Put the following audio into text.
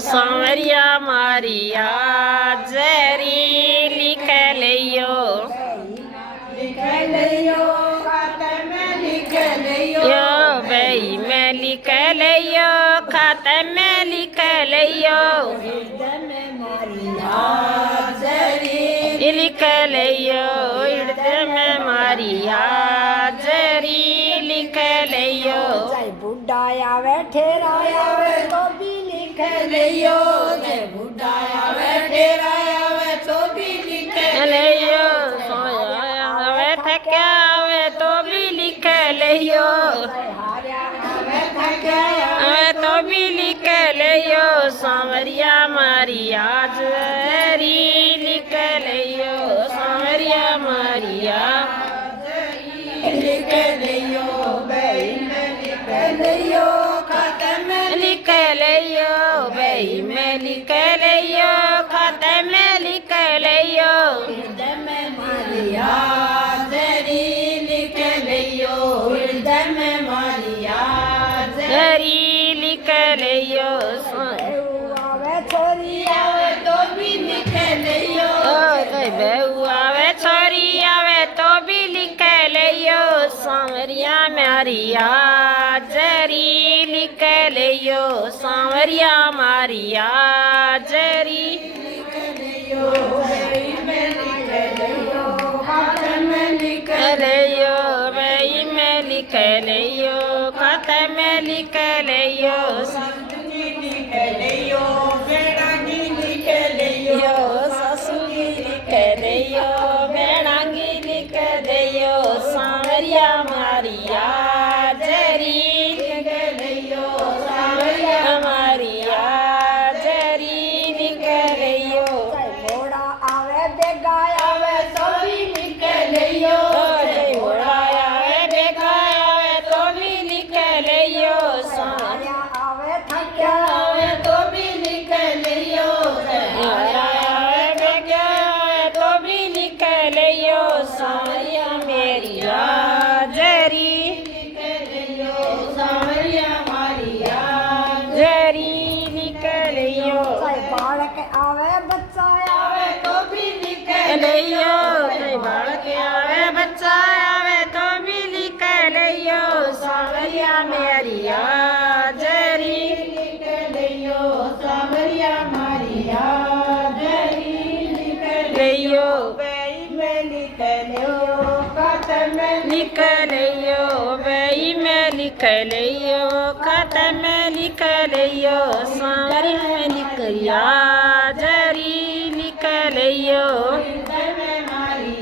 सांवरिया मारी हाजरी लिख लियो यो बई में लिख लियो खाते में लिख लियो लिख लियो हृदय में मारी हाजरी लिख लियो बुढ़ा आवे ठेरा आवे तो भी लिख लियो बुढ़ा आवे ठेरा आवे तो भी लिख लियो आवे थका आवे तो भी लिख लियो आवे तो भी लिख लियो सांवरिया मारी हाजरी लिख लियो सांवरिया मारी लिख लियो बई में लिख लियो खाते में लिख लियो बई में लिख लियो खाते में लिख लियो हृदय में मारी हाजरी लिख लियो हृदय में मारी हाजरी लिख लियो आवे छोरी आवे तो भी लिख लियो बहू आवे छोरी आवे तो भी लिख लियो सांवरिया मारी हाजरी लिख लियो सांवरिया मारी हाजरी लिख लियो बई में लिख लियो खाते में लिख लियो बई में लिख लियो खाते में लिख लियो लिख लियो बेड़ा की लिख लियो ससु की लिख लियो बेड़ांगी लिख लियो सांवरिया मारी हाजरी लिख लियो सांवरिया मारी हाजरी लिख लियो घोड़ा आवे बेगा आवे तो भी लिख लियो घोड़ा आवे बेगा आवे तो भी लिख लियो आया आवे थक्या आवे तो भी लिख लियो तो भी लिख लियो सांवरिया मेरी हाजरी लिख लियो सांवरिया मारी हाजरी लिख लियो बालक आवे बच्चा आवे तो भी लिख लियो बालक आवे बच्चा आवे तो भी लिख लियो सांवरिया मेरी हाजरी लिख लियो सांवरिया मारी हाजरी लिख लियो बई में लिख लियो खाते में लिख लियो बई में लिख लियो खाते में लिख लियो सांवरिया में लिख लिया हाजरी लिख लियो हृदय में मारी